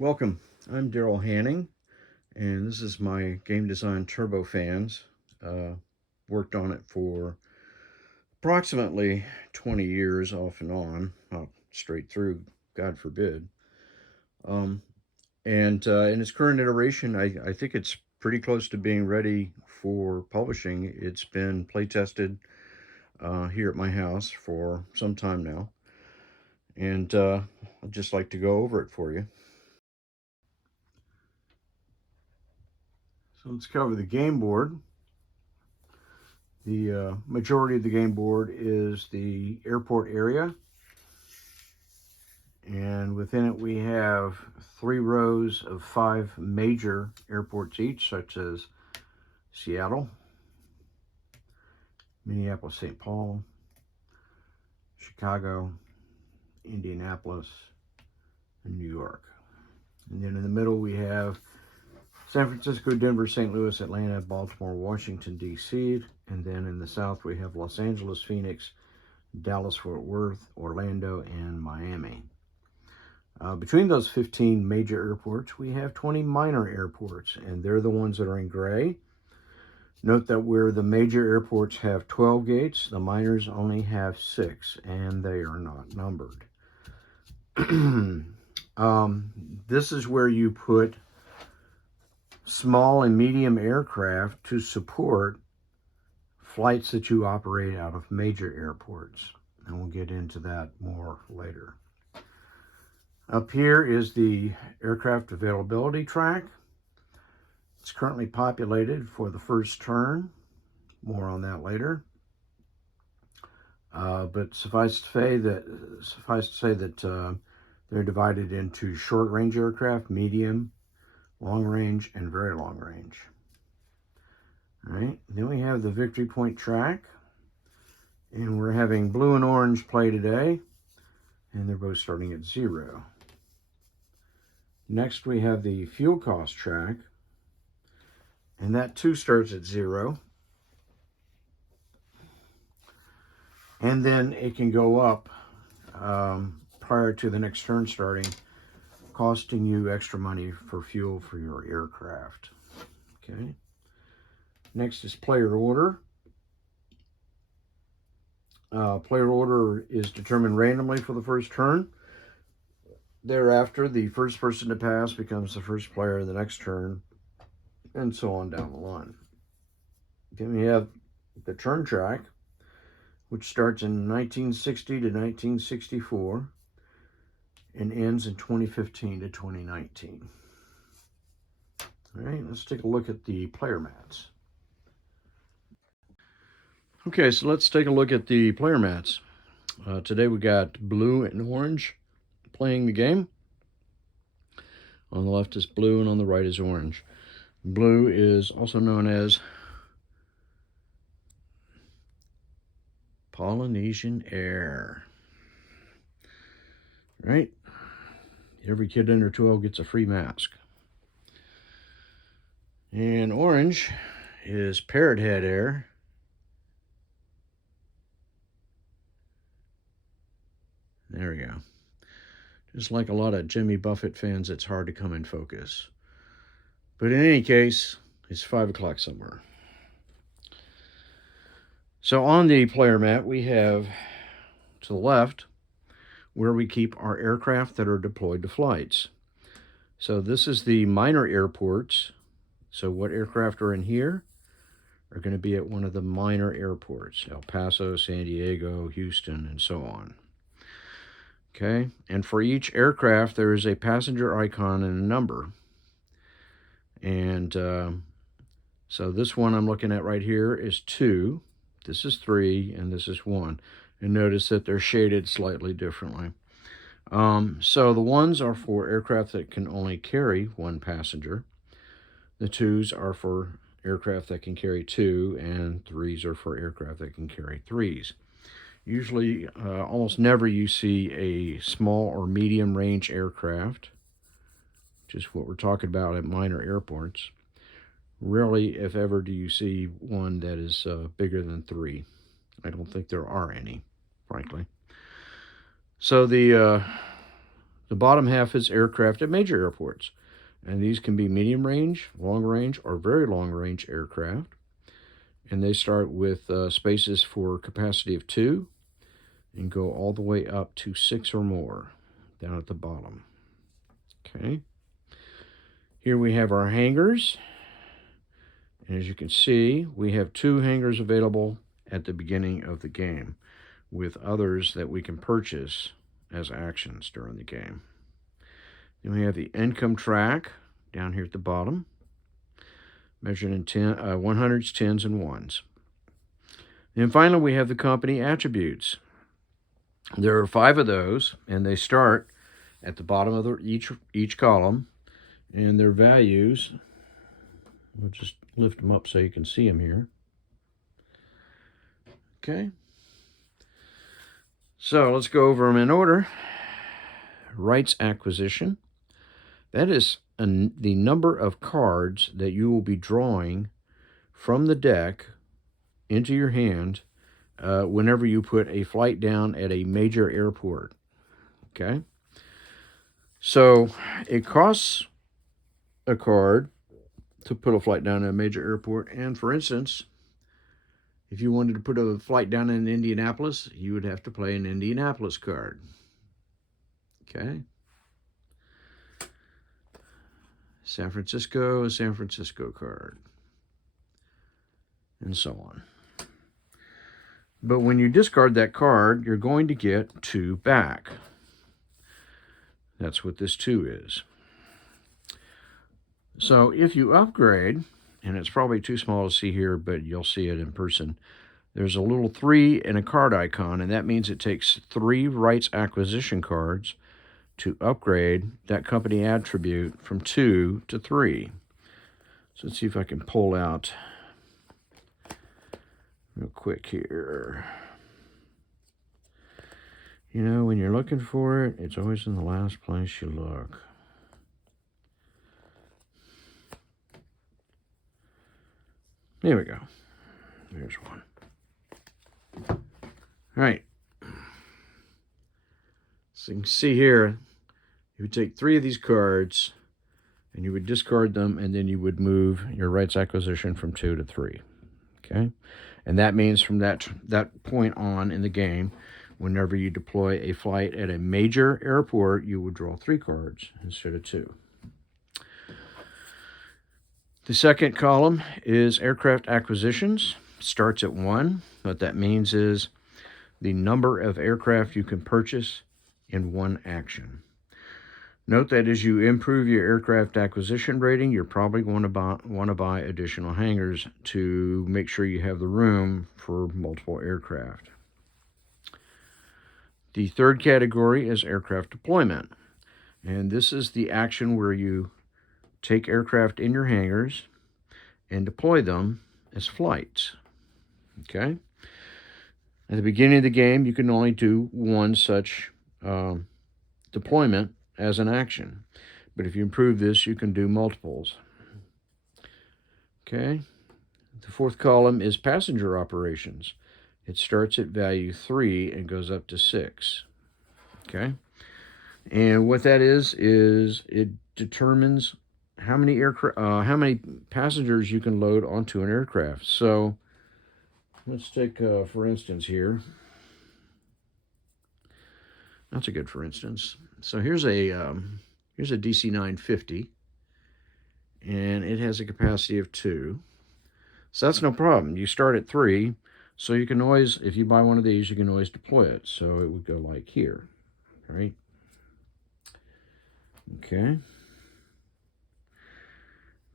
Welcome. I'm Daryl Hanning, and this is my game design Turbofans. Uh, Worked on it for approximately 20 years, off and on, not straight through, God forbid. Um, and in its current iteration, I think it's pretty close to being ready for publishing. It's been play tested here at my house for some time now, and I'd just like to go over it for you. So let's cover the game board. The majority of the game board is the airport area, and within it we have 3 rows of 5 major airports each, such as Seattle, Minneapolis, St. Paul, Chicago, Indianapolis, and New York. And then in the middle we have San Francisco, Denver, St. Louis, Atlanta, Baltimore, Washington, D.C. And then in the south we have Los Angeles, Phoenix, Dallas, Fort Worth, Orlando, and Miami. Between those 15 major airports, we have 20 minor airports, and they're the ones that are in gray. Note that where the major airports have 12 gates, the minors only have 6, and they are not numbered. This is where you put small and medium aircraft to support flights that you operate out of major airports, and we'll get into that more later. Up here is the aircraft availability track. It's currently populated for the first turn. More on that later. But suffice to say that they're divided into short-range aircraft, medium, long-range, and very long-range. All right. Then we have the victory point track, and we're having blue and orange play today, and they're both starting at 0. Next, we have the fuel cost track, and that too starts at 0. And then it can go up prior to the next turn starting, costing you extra money for fuel for your aircraft. Okay. Next is player order. Player order is determined randomly for the first turn. Thereafter, the first person to pass becomes the first player the next turn, and so on down the line. Then we have the turn track, which starts in 1960 to 1964 and ends in 2015 to 2019. All right, let's take a look at the player mats. Okay, so let's take a look at the player mats. Today we got blue and orange playing the game. On the left is blue and on the right is orange. Blue is also known as Polynesian Air. Right? Every kid under 12 gets a free mask. And orange is Parrot Head Air. There we go. Just like a lot of Jimmy Buffett fans, it's hard to come in focus. But in any case, it's 5 o'clock somewhere. So on the player mat, we have to the left where we keep our aircraft that are deployed to flights. So this is the minor airports. So what aircraft are in here are going to be at one of the minor airports, El Paso, San Diego, Houston, and so on. Okay, and for each aircraft, there is a passenger icon and a number. And so this one I'm looking at right here is 2, this is 3, and this is 1. And notice that they're shaded slightly differently. So the 1s are for aircraft that can only carry 1 passenger. The 2s are for aircraft that can carry 2, and 3s are for aircraft that can carry 3s. Usually, almost never you see a small or medium range aircraft, which is what we're talking about at minor airports. Rarely, if ever, do you see one that is bigger than 3. I don't think there are any, frankly. So the The bottom half is aircraft at major airports. And these can be medium range, long range, or very long range aircraft. And they start with spaces for capacity of 2 and go all the way up to 6 or more down at the bottom. Okay. Here we have our hangars. And as you can see, we have 2 hangars available at the beginning of the game, with others that we can purchase as actions during the game. Then we have the income track down here at the bottom, measured in 100s, 10s, and 1s. And finally, we have the company attributes. There are 5 of those, and they start at the bottom of each column, and their values, we'll just lift them up so you can see them here. Okay. So let's go over them in order. Rights acquisition. That is the number of cards that you will be drawing from the deck into your hand whenever you put a flight down at a major airport. Okay? So it costs a card to put a flight down at a major airport. And for instance, if you wanted to put a flight down in Indianapolis, you would have to play an Indianapolis card. Okay? San Francisco, a San Francisco card. And so on. But when you discard that card, you're going to get 2 back. That's what this 2 is. So if you upgrade, and it's probably too small to see here, but you'll see it in person, there's a little 3 and a card icon, and that means it takes 3 rights acquisition cards to upgrade that company attribute from 2 to 3. So let's see if I can pull out real quick here. You know, when you're looking for it, it's always in the last place you look. There we go. There's one. All right. So you can see here, you would take 3 of these cards, and you would discard them, and then you would move your rights acquisition from 2 to 3. Okay? And that means from that point on in the game, whenever you deploy a flight at a major airport, you would draw 3 cards instead of 2. The second column is aircraft acquisitions. Starts at 1. What that means is the number of aircraft you can purchase in one action. Note that as you improve your aircraft acquisition rating, you're probably going to want to buy additional hangars to make sure you have the room for multiple aircraft. The third category is aircraft deployment. And this is the action where you take aircraft in your hangars and deploy them as flights. Okay? At the beginning of the game, you can only do one such deployment as an action. But if you improve this, you can do multiples. Okay? The fourth column is passenger operations. It starts at value 3 and goes up to 6. Okay? And what that is it determines how many passengers you can load onto an aircraft. So let's take, for instance, here. That's a good for instance. So here's a DC-950, and it has a capacity of 2. So that's no problem. You start at 3, so you can always, if you buy one of these, you can always deploy it. So it would go like here, right? Okay.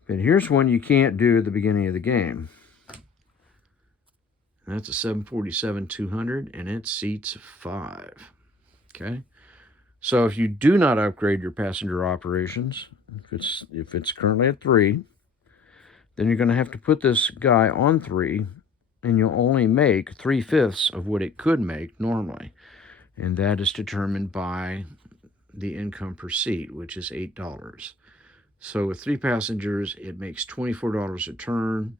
But here's one you can't do at the beginning of the game. That's a 747-200, and it seats 5. Okay. So if you do not upgrade your passenger operations, if it's currently at 3, then you're going to have to put this guy on 3, and you'll only make 3/5 of what it could make normally. And that is determined by the income per seat, which is $8. So with 3 passengers, it makes $24 a turn.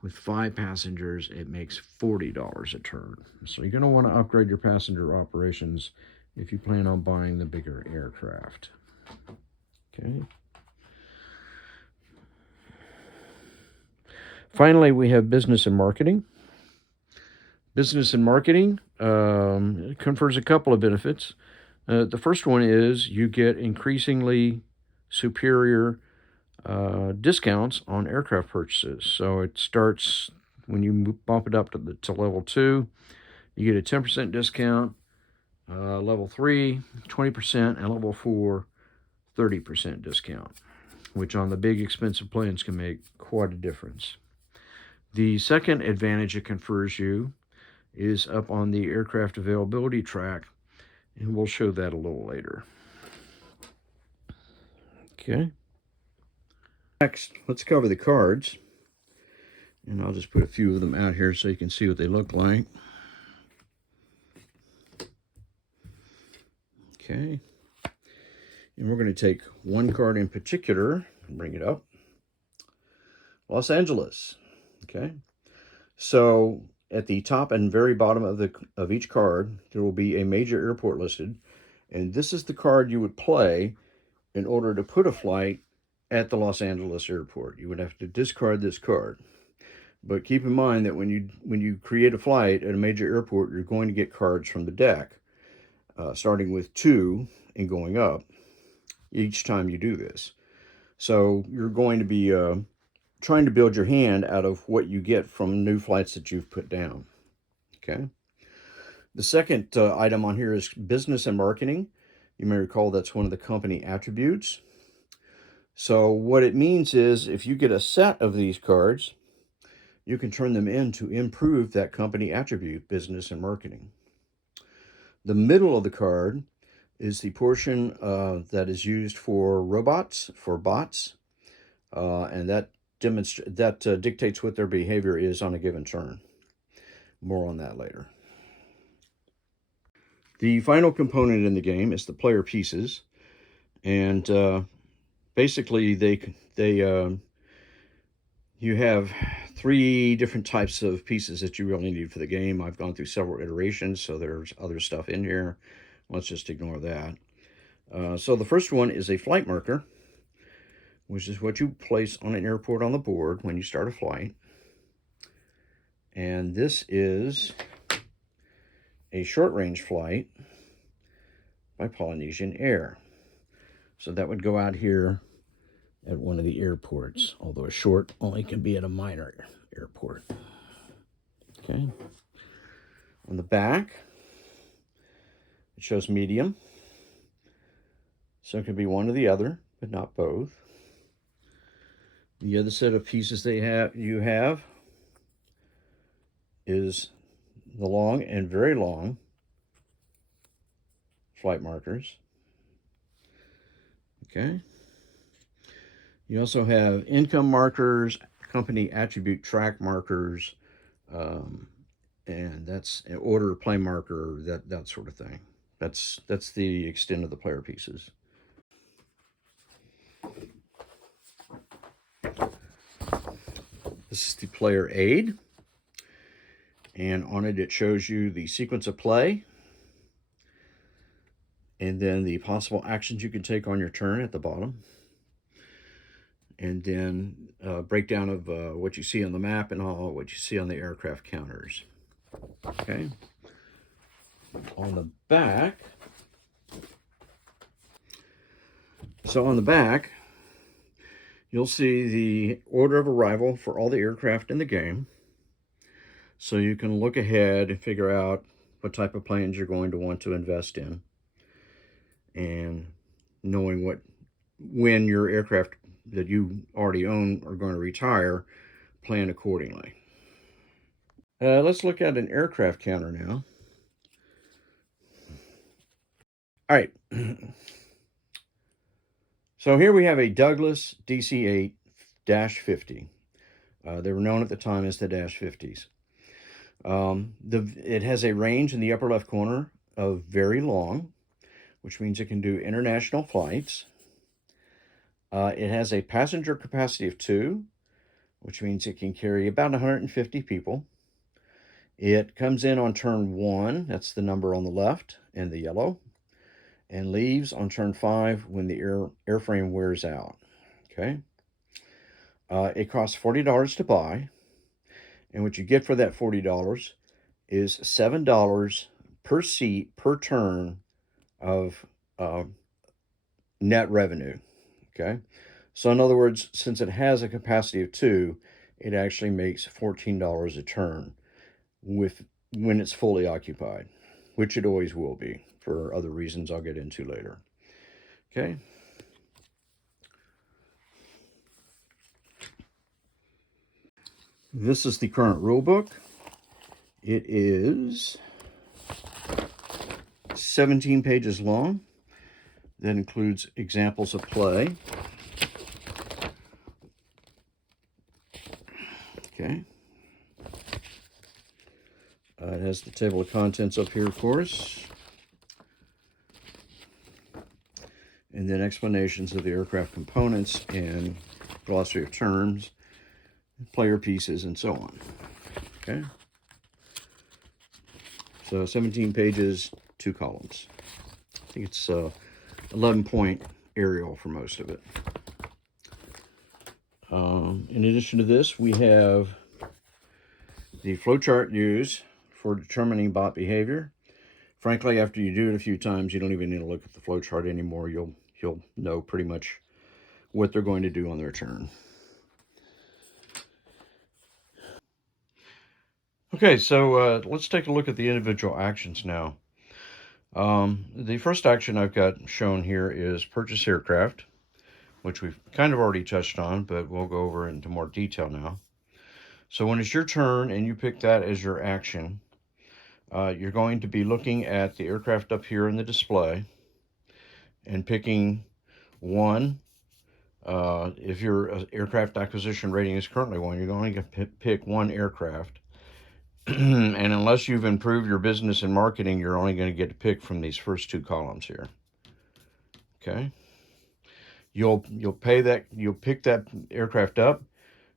With 5 passengers, it makes $40 a turn. So you're going to want to upgrade your passenger operations if you plan on buying the bigger aircraft. Okay. Finally, we have business and marketing. Business and marketing confers a couple of benefits. The first one is you get increasingly superior discounts on aircraft purchases. So it starts when you bump it up to level 2, you get a 10% discount. Level 3, 20%, and level 4, 30% discount, which on the big expensive planes can make quite a difference. The second advantage it confers you is up on the aircraft availability track, and we'll show that a little later. Okay. Next, let's cover the cards. And I'll just put a few of them out here so you can see what they look like. Okay. And we're going to take one card in particular and bring it up. Los Angeles. Okay. So at the top and very bottom of each card, there will be a major airport listed. And this is the card you would play in order to put a flight at the Los Angeles airport. You would have to discard this card. But keep in mind that when you create a flight at a major airport, you're going to get cards from the deck, starting with 2 and going up each time you do this. So you're going to be trying to build your hand out of what you get from new flights that you've put down. Okay. The second item on here is business and marketing. You may recall that's one of the company attributes. So what it means is if you get a set of these cards, you can turn them in to improve that company attribute, business and marketing. The middle of the card is the portion that is used for robots, for bots, and that dictates what their behavior is on a given turn. More on that later. The final component in the game is the player pieces, and basically you have 3 different types of pieces that you really need for the game. I've gone through several iterations, so there's other stuff in here. Let's just ignore that. So the first one is a flight marker, which is what you place on an airport on the board when you start a flight. And this is a short-range flight by Polynesian Air. So that would go out here at one of the airports, although a short only can be at a minor airport. Okay. On the back, it shows medium. So it could be one or the other, but not both. The other set of pieces you have is the long and very long flight markers. Okay. You also have income markers, company attribute track markers, and that's an order play marker, that sort of thing. That's the extent of the player pieces. This is the player aid, and on it shows you the sequence of play, and then the possible actions you can take on your turn at the bottom, and then a breakdown of what you see on the map and all what you see on the aircraft counters. Okay. On the back, you'll see the order of arrival for all the aircraft in the game. So you can look ahead and figure out what type of planes you're going to want to invest in, and knowing when your aircraft that you already own are going to retire, plan accordingly. Let's look at an aircraft counter now. All right. So here we have a Douglas DC-8-50. They were known at the time as the Dash 50s. It has a range in the upper left corner of very long, which means it can do international flights. It has a passenger capacity of 2, which means it can carry about 150 people. It comes in on turn 1, that's the number on the left and the yellow. and leaves on turn 5 when the airframe wears out. Okay. It costs $40 to buy, and what you get for that $40 is $7 per seat per turn of net revenue. Okay. So in other words, since it has a capacity of 2, it actually makes $14 a turn with when it's fully occupied, which it always will be for other reasons I'll get into later. Okay. This is the current rule book. It is 17 pages long. That includes examples of play. Okay. It has the table of contents up here, of course. And then explanations of the aircraft components and glossary of terms, player pieces, and so on. Okay. So 17 pages, 2 columns. I think it's 11-point aerial for most of it. In addition to this, we have the flowchart used for determining bot behavior. Frankly, after you do it a few times, you don't even need to look at the flowchart anymore. You'll know pretty much what they're going to do on their turn. Okay, so let's take a look at the individual actions now. The first action I've got shown here is purchase aircraft, which we've kind of already touched on, but we'll go over into more detail now. So when it's your turn and you pick that as your action, you're going to be looking at the aircraft up here in the display and picking one. If your aircraft acquisition rating is currently 1, you're going to pick one aircraft. And unless you've improved your business and marketing, you're only going to get to pick from these first 2 columns here. Okay. You'll pick that aircraft up.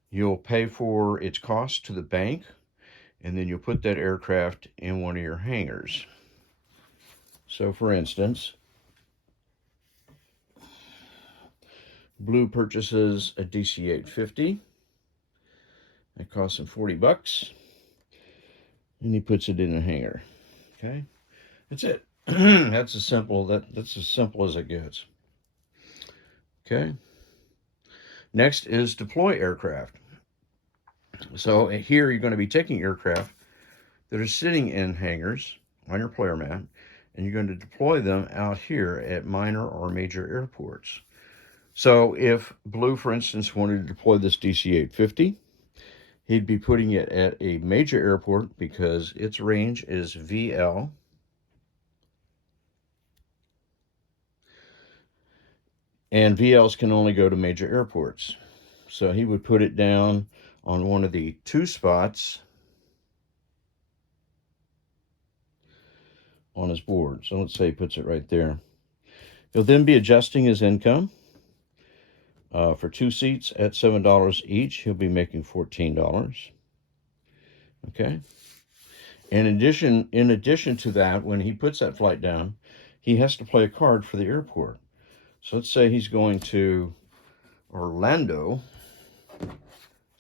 You'll pay for its cost to the bank, and then you'll put that aircraft in one of your hangars. So for instance, Blue purchases a DC-850. It costs him $40, and he puts it in a hangar. Okay, that's it. That's as simple as it gets. Okay. Next is deploy aircraft. So here you're going to be taking aircraft that are sitting in hangars on your player mat, and you're going to deploy them out here at minor or major airports. So if Blue, for instance, wanted to deploy this DC-850, he'd be putting it at a major airport because its range is VL. And VLs can only go to major airports. So he would put it down on one of the 2 spots on his board. So let's say he puts it right there. He'll then be adjusting his income. For 2 seats at $7 each, he'll be making $14. Okay. In addition to that, when he puts that flight down, he has to play a card for the airport. So let's say he's going to Orlando.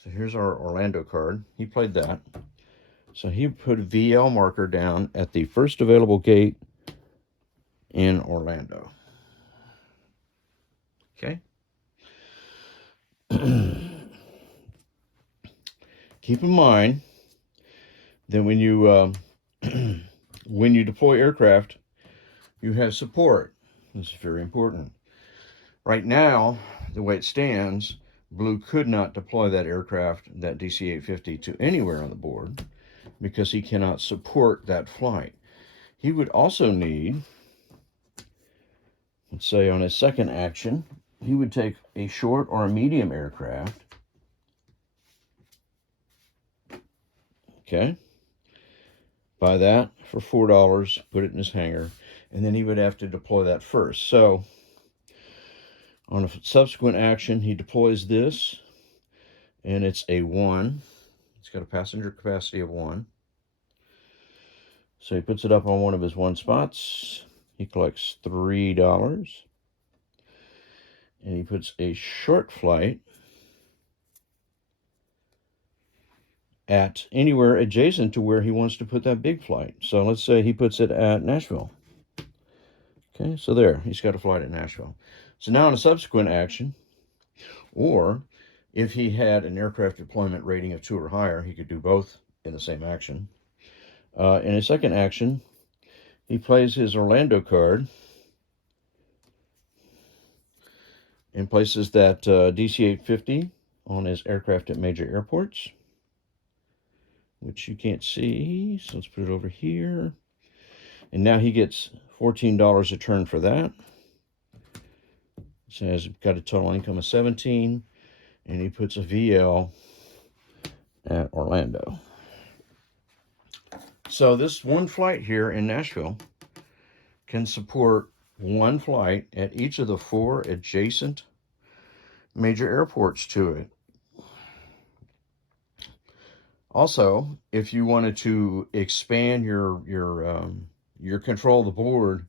So here's our Orlando card. He played that. So he put a VL marker down at the first available gate in Orlando. Okay. Keep in mind that when you when you deploy aircraft, you have support. This is very important. Right now, the way it stands, Blue could not deploy that aircraft, that DC-850, to anywhere on the board because he cannot support that flight. He would also need, let's say on his second action, he would take a short or a medium aircraft. Okay. Buy that for $4, put it in his hangar, and then he would have to deploy that first. So on a subsequent action, he deploys this, and it's a 1. It's got a passenger capacity of 1. So he puts it up on one of his 1 spots. he collects $3. And he puts a short flight at anywhere adjacent to where he wants to put that big flight. So let's say he puts it at Nashville. Okay, so there, he's got a flight at Nashville. So now in a subsequent action, or if he had an aircraft deployment rating of 2 or higher, he could do both in the same action. In a second action, he plays his Orlando card and places that DC-850 on his aircraft at major airports, which you can't see, so let's put it over here. And now he gets $14 a turn for that. So he's got a total income of 17, and he puts a VL at Orlando. So this one flight here in Nashville can support one flight at each of the 4 adjacent major airports to it. Also, if you wanted to expand your control of the board,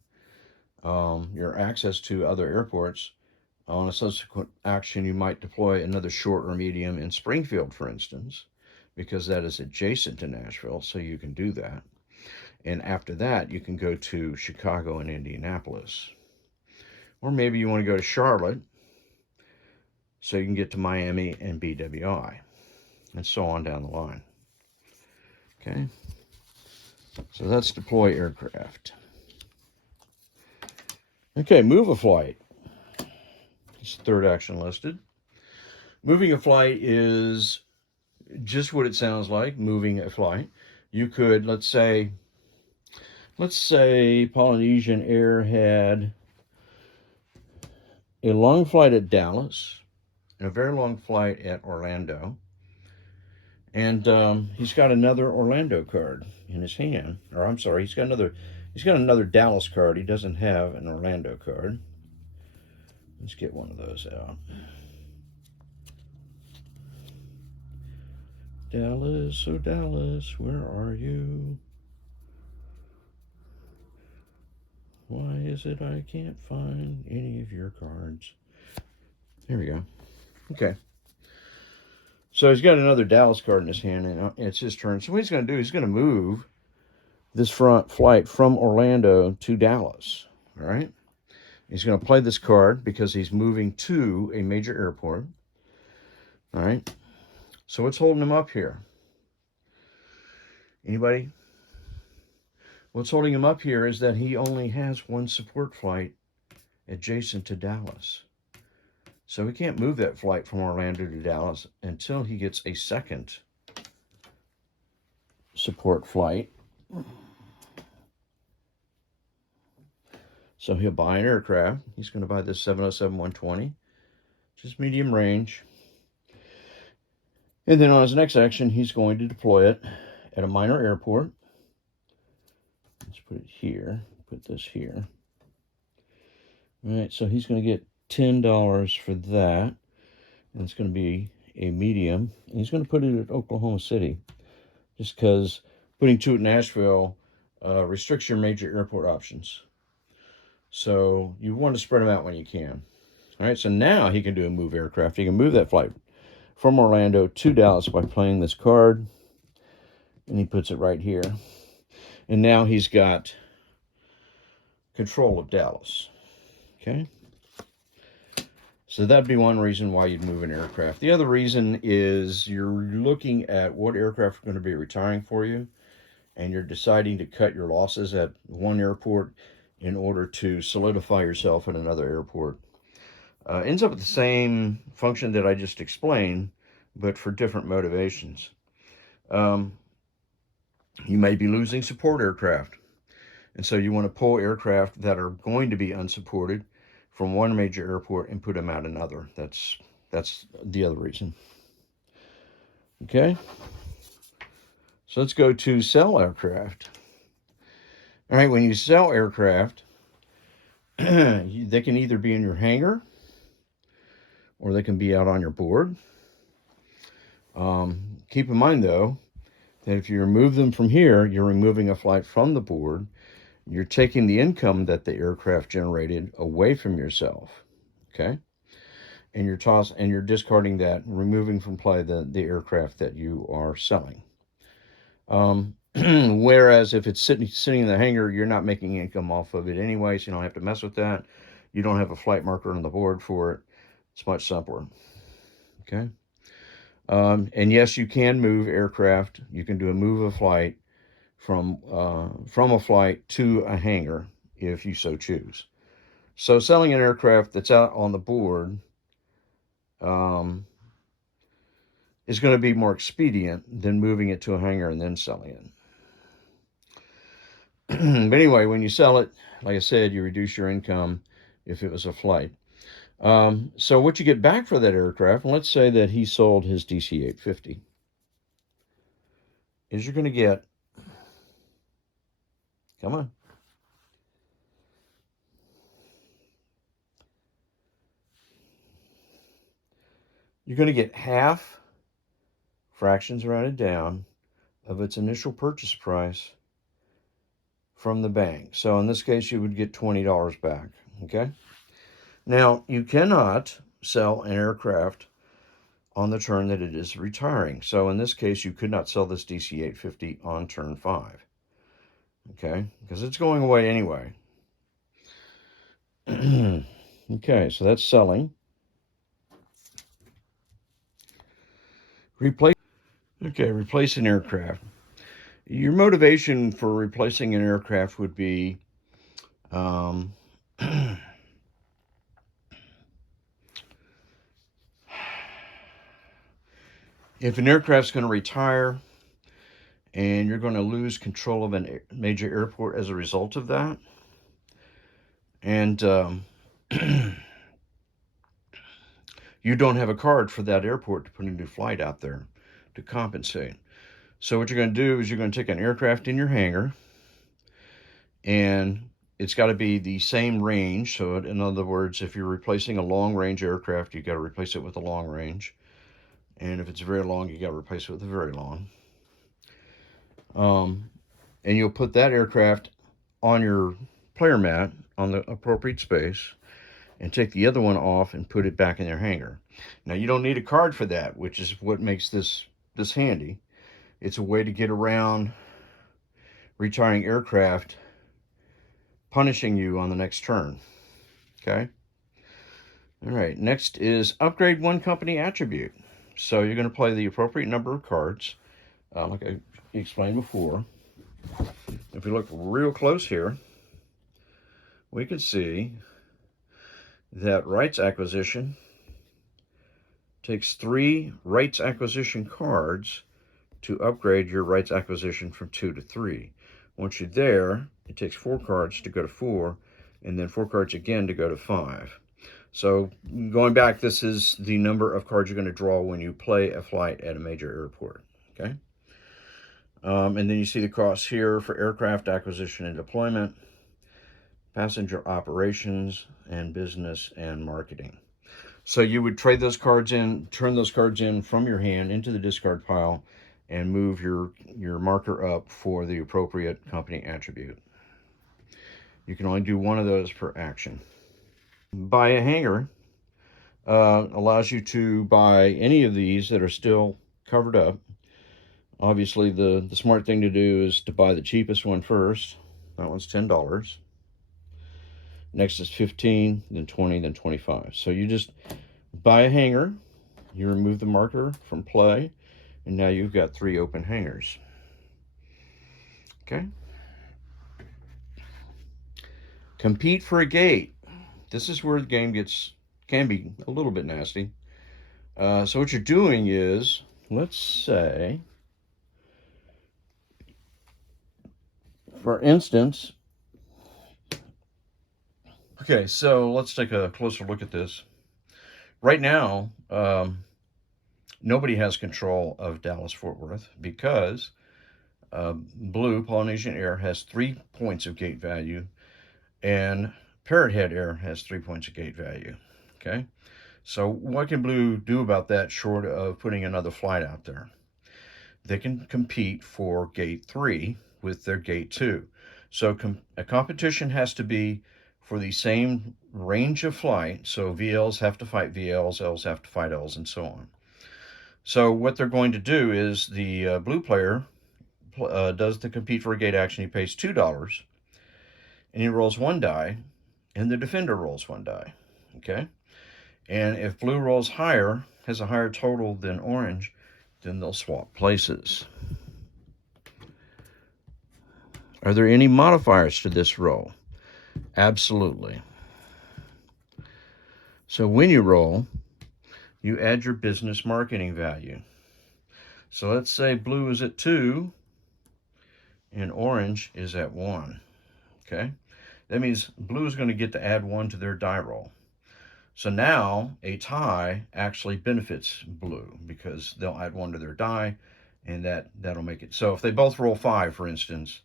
your access to other airports, on a subsequent action, you might deploy another short or medium in Springfield, for instance, because that is adjacent to Nashville, so you can do that. And after that, you can go to Chicago and Indianapolis. Or maybe you want to go to Charlotte, so you can get to Miami and BWI, and so on down the line. Okay, so that's deploy aircraft. Okay, move a flight. It's the third action listed. Moving a flight is just what it sounds like, moving a flight. You could, let's say Polynesian Air had a long flight at Dallas and a very long flight at Orlando. And he's got another Orlando card in his hand. Or I'm sorry, he's got another Dallas card. He doesn't have an Orlando card. Let's get one of those out. Dallas, oh Dallas, where are you? Why is it I can't find any of your cards? There we go. Okay. So he's got another Dallas card in his hand, and it's his turn. So what he's going to do, he's going to move this front flight from Orlando to Dallas. All right. He's going to play this card because he's moving to a major airport. All right. So what's holding him up here? Anybody? What's holding him up here is that he only has one support flight adjacent to Dallas. So he can't move that flight from Orlando to Dallas until he gets a second support flight. So he'll buy an aircraft. He's going to buy this 707-120, just medium range. And then on his next action, he's going to deploy it at a minor airport. Let's put it here, put this here. All right, so he's going to get $10 for that. And it's going to be a medium. And he's going to put it at Oklahoma City, just because putting 2 at Nashville restricts your major airport options. So you want to spread them out when you can. All right, so now he can do a move aircraft. He can move that flight from Orlando to Dallas by playing this card. And he puts it right here. And now he's got control of Dallas. Okay. So that'd be one reason why you'd move an aircraft. The other reason is you're looking at what aircraft are going to be retiring for you, and you're deciding to cut your losses at one airport in order to solidify yourself at another airport. Ends up with the same function that I just explained, but for different motivations. You may be losing support aircraft, and so you want to pull aircraft that are going to be unsupported from one major airport and put them at another. That's the other reason. Okay, so let's go to sell aircraft. All right, when you sell aircraft, they can either be in your hangar or they can be out on your board. Keep in mind, though, that if you remove them from here, you're removing a flight from the board, You're taking the income that the aircraft generated away from yourself, okay? And you're discarding that, removing from play the aircraft that you are selling. Whereas if it's sitting in the hangar, you're not making income off of it anyway, so you don't have to mess with that. You don't have a flight marker on the board for it. It's much simpler. Okay. And yes, you can move aircraft. You can do a move of flight from a flight to a hangar if you so choose. So selling an aircraft that's out on the board um, is going to be more expedient than moving it to a hangar and then selling it. But anyway, when you sell it, like I said, you reduce your income if it was a flight. So what you get back for that aircraft, and let's say that he sold his DC-850, is you're going to get, come on, you're going to get half, fractions rounded down, of its initial purchase price from the bank. So in this case, you would get $20 back, okay? Now, you cannot sell an aircraft on the turn that it is retiring. So in this case, you could not sell this DC-850 on turn 5, okay? Because it's going away anyway. Okay, so that's selling. Replace an aircraft. Your motivation for replacing an aircraft would be if an aircraft's going to retire and you're going to lose control of a major airport as a result of that, and you don't have a card for that airport to put a new flight out there to compensate. So what you're going to do is you're going to take an aircraft in your hangar, and it's got to be the same range. So in other words, if you're replacing a long range aircraft, you got to replace it with a long range. And if it's very long, you got to replace it with a very long. And you'll put that aircraft on your player mat on the appropriate space and take the other one off and put it back in their hangar. Now, you don't need a card for that, which is what makes this handy. It's a way to get around retiring aircraft punishing you on the next turn. Okay? All right, next is upgrade one company attribute. So you're going to play the appropriate number of cards, like I explained before. If we look real close here, we can see that rights acquisition takes 3 rights acquisition cards to upgrade your rights acquisition from 2 to 3. Once you're there, it takes 4 cards to go to 4, and then 4 cards again to go to 5. So going back, this is the number of cards you're going to draw when you play a flight at a major airport. Okay. And then you see the costs here for aircraft acquisition and deployment, passenger operations, and business and marketing. So you would trade those cards in, turn those cards in from your hand into the discard pile, and move your marker up for the appropriate company attribute. You can only do one of those per action. Buy a hangar allows you to buy any of these that are still covered up. Obviously, the smart thing to do is to buy the cheapest one first. That one's $10. Next is 15, then 20, then 25. So you just buy a hangar, you remove the marker from play, and now you've got 3 open hangars. Okay. Compete for a gate. This is where the game can be a little bit nasty. So what you're doing is, let's say, for instance, okay, so let's take a closer look at this. Right now, nobody has control of Dallas-Fort Worth because Blue, Polynesian Air, has 3 points of gate value, and Parrot Head Air has 3 points of gate value. Okay, so what can Blue do about that short of putting another flight out there? They can compete for gate 3 with their gate 2. So a competition has to be for the same range of flight. So VLs have to fight VLs, Ls have to fight Ls, and so on. So what they're going to do is the blue player does the compete for a gate action. He pays $2, and he rolls one die, and the defender rolls one die. Okay? And if blue rolls higher, has a higher total than orange, then they'll swap places. Are there any modifiers to this roll? Absolutely. So when you roll, you add your business marketing value. So let's say blue is at 2 and orange is at 1. Okay? That means blue is going to get to add 1 to their die roll. So now a tie actually benefits blue because they'll add 1 to their die, and that'll make it. So if they both roll 5, for instance,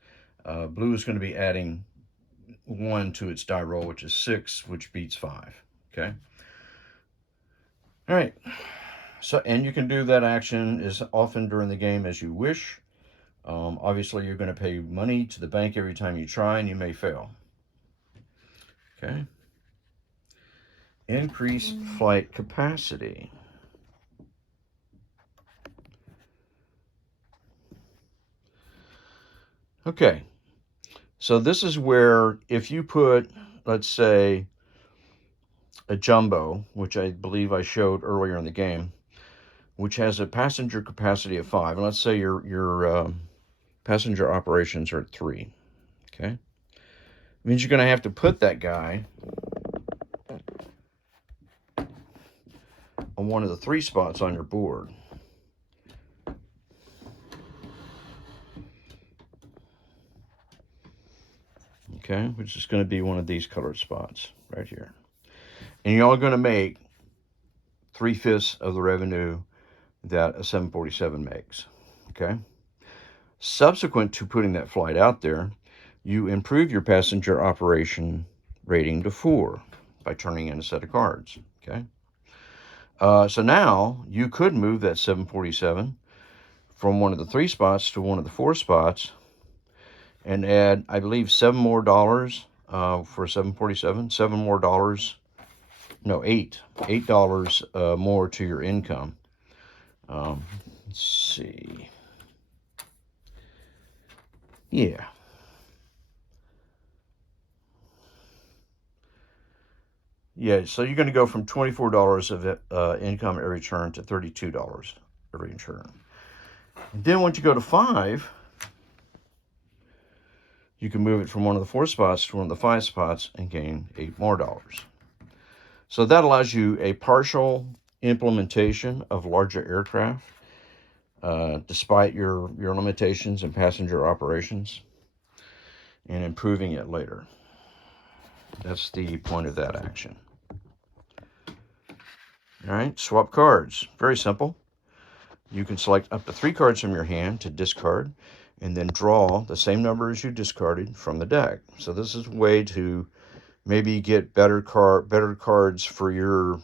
blue is going to be adding 1 to its die roll, which is 6, which beats 5. Okay? All right. So, and you can do that action as often during the game as you wish. Obviously, you're going to pay money to the bank every time you try, and you may fail. Okay. Increase flight capacity. Okay. So this is where if you put, let's say, a jumbo, which I believe I showed earlier in the game, which has a passenger capacity of 5, and let's say your passenger operations are at 3. Okay. It means you're going to have to put that guy on one of the 3 spots on your board. Okay, which is going to be one of these colored spots right here. And you're all going to make 3/5 of the revenue that a 747 makes. Okay. Subsequent to putting that flight out there, you improve your passenger operation rating to 4 by turning in a set of cards. Okay. So now you could move that 747 from one of the 3 spots to one of the 4 spots and add, I believe, $7 more for 747. $7 more dollars. No, $8 more to your income. Let's see. Yeah. Yeah, so you're going to go from $24 of income every turn to $32 every turn. And then once you go to 5, you can move it from one of the 4 spots to one of the 5 spots and gain $8 more. So that allows you a partial implementation of larger aircraft, despite your limitations in passenger operations, and improving it later. That's the point of that action. All right, swap cards. Very simple. You can select up to 3 cards from your hand to discard, and then draw the same number as you discarded from the deck. So this is a way to maybe get better cards for your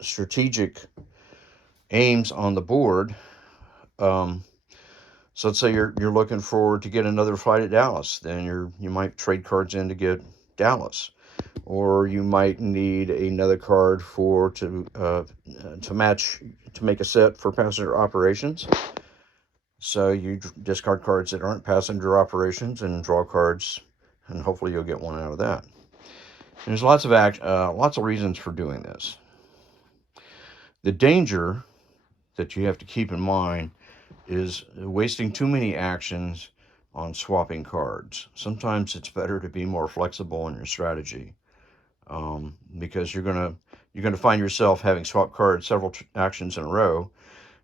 strategic aims on the board. So let's say you're looking forward to get another flight at Dallas, then you might trade cards in to get Dallas, or you might need another card to make a set for passenger operations. So you discard cards that aren't passenger operations and draw cards, and hopefully you'll get one out of that. And there's lots of reasons for doing this. The danger that you have to keep in mind is wasting too many actions on swapping cards. Sometimes it's better to be more flexible in your strategy, because you're gonna find yourself having swapped cards several actions in a row,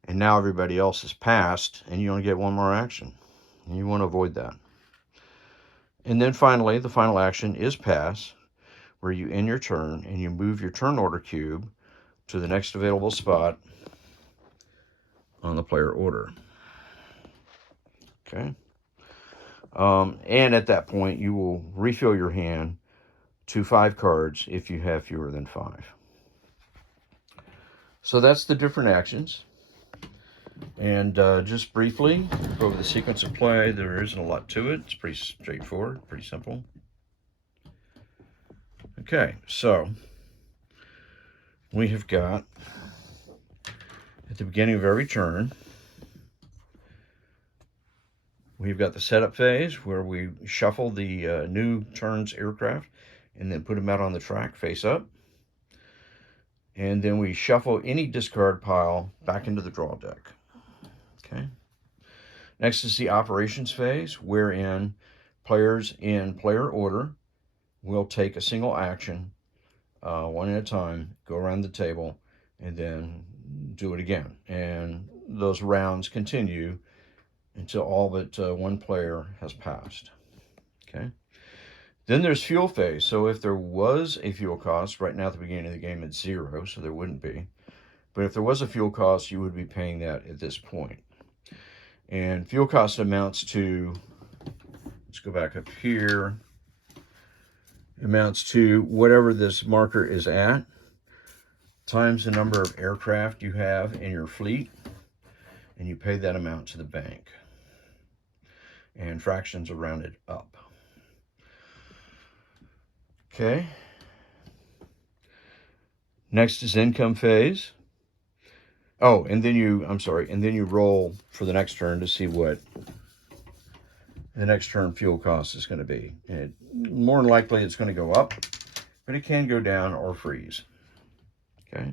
and now everybody else has passed, and you only get one more action, and you want to avoid that. And then finally, the final action is pass, where you end your turn and you move your turn order cube to the next available spot on the player order. Okay. And at that point, you will refill your hand to 5 cards if you have fewer than 5. So that's the different actions. And just briefly, go over the sequence of play. There isn't a lot to it. It's pretty straightforward, pretty simple. Okay, so we have got, at the beginning of every turn, we've got the setup phase where we shuffle the new turn's aircraft and then put them out on the track face up. And then we shuffle any discard pile back into the draw deck. Okay. Next is the operations phase, wherein players in player order will take a single action, one at a time, go around the table, and then do it again. And those rounds continue until all but one player has passed. Okay. Then there's fuel phase. So if there was a fuel cost, right now at the beginning of the game it's 0, so there wouldn't be. But if there was a fuel cost, you would be paying that at this point. And fuel cost amounts to, let's go back up here, amounts to whatever this marker is at, times the number of aircraft you have in your fleet, and you pay that amount to the bank. And fractions are rounded up. Okay. Next is income phase. Oh, and then you roll for the next turn to see what the next turn fuel cost is going to be. And more than likely it's going to go up, but it can go down or freeze. Okay.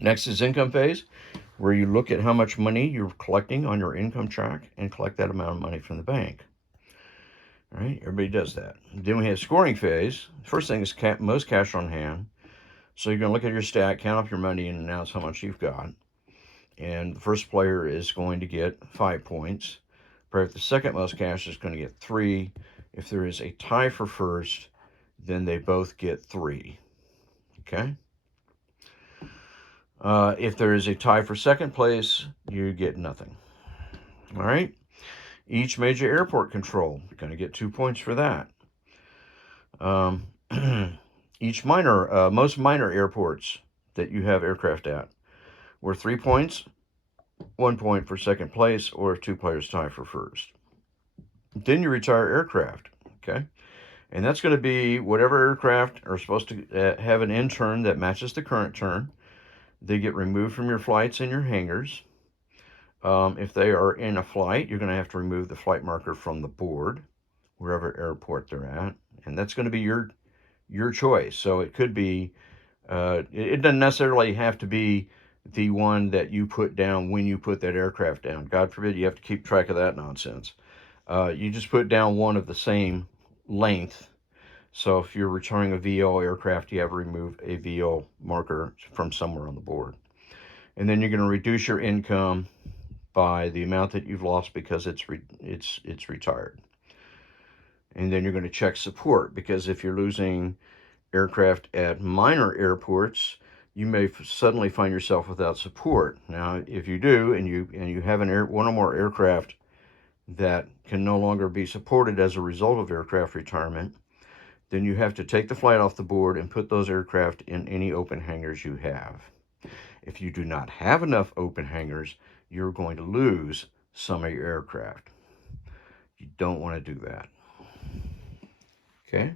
Next is income phase, where you look at how much money you're collecting on your income track and collect that amount of money from the bank. All right, everybody does that. Then we have scoring phase. First thing is most cash on hand. So you're going to look at your stack, count up your money, and announce how much you've got. And the first player is going to get 5 points. Player with the second most cash is going to get 3. If there is a tie for first, then they both get 3. Okay? If there is a tie for second place, you get nothing. All right? Each major airport control, you're going to get 2 points for that. Each most minor airports that you have aircraft at were 3 points, 1 point for second place, or if 2 players tie for first. Then you retire aircraft, okay? And that's going to be whatever aircraft are supposed to have an end turn that matches the current turn. They get removed from your flights and your hangars. If they are in a flight, you're going to have to remove the flight marker from the board, wherever airport they're at. And that's going to be your choice. So it could be, it doesn't necessarily have to be the one that you put down when you put that aircraft down. God forbid you have to keep track of that nonsense. You just put down one of the same length. So if you're returning a VL aircraft, you have to remove a VL marker from somewhere on the board. And then you're going to reduce your income by the amount that you've lost because it's retired. And then you're going to check support, because if you're losing aircraft at minor airports, you may suddenly find yourself without support. Now, if you do, and you have one or more aircraft that can no longer be supported as a result of aircraft retirement, then you have to take the flight off the board and put those aircraft in any open hangars you have. If you do not have enough open hangars, you're going to lose some of your aircraft. You don't want to do that. Okay?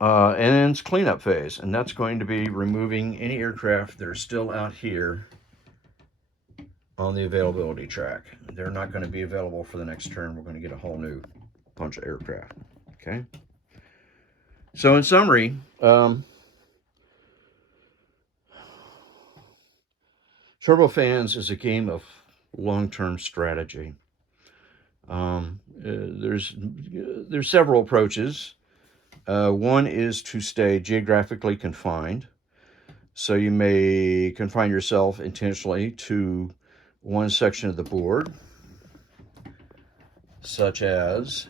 And then it's cleanup phase, and that's going to be removing any aircraft that are still out here on the availability track. They're not going to be available for the next turn. We're going to get a whole new bunch of aircraft. Okay? So in summary, Turbofans is a game of long-term strategy. There's several approaches. One is to stay geographically confined. So you may confine yourself intentionally to one section of the board, such as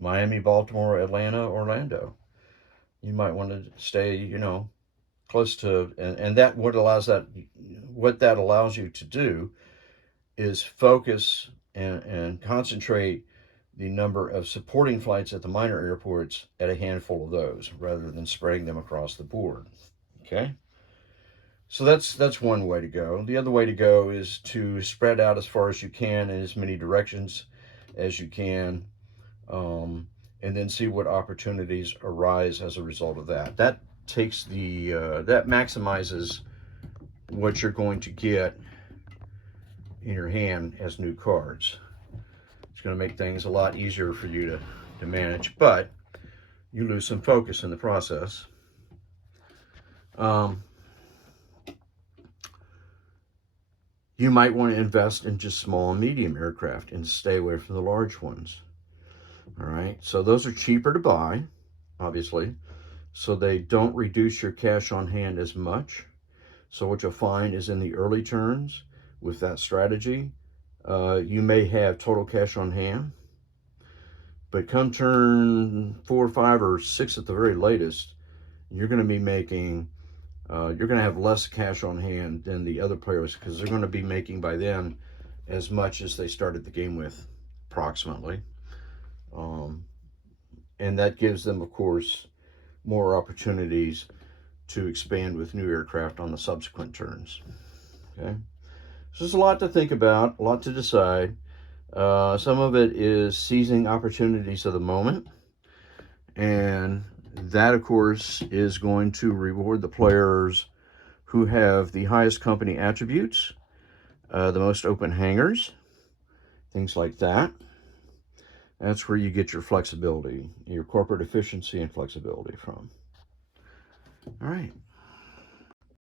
Miami, Baltimore, Atlanta, Orlando. You might want to stay, close to, and what that allows you to do is focus and concentrate the number of supporting flights at the minor airports at a handful of those rather than spreading them across the board. Okay? So that's one way to go. The other way to go is to spread out as far as you can in as many directions as you can, and then see what opportunities arise as a result of that. That takes the that maximizes what you're going to get in your hand as new cards. It's going to make things a lot easier for you to manage, but you lose some focus in the process. You might want to invest in just small and medium aircraft and stay away from the large ones. All right, so those are cheaper to buy, obviously, so they don't reduce your cash on hand as much. So what you'll find is in the early turns with that strategy, you may have total cash on hand, but come turn 4, 5, or 6 at the very latest, you're going to be making, you're going to have less cash on hand than the other players because they're going to be making by then as much as they started the game with, approximately. And that gives them, of course, more opportunities to expand with new aircraft on the subsequent turns. Okay, so there's a lot to think about, a lot to decide. Some of it is seizing opportunities of the moment, and that, of course, is going to reward the players who have the highest company attributes, the most open hangars, things like that. That's where you get your flexibility, your corporate efficiency and flexibility from. All right.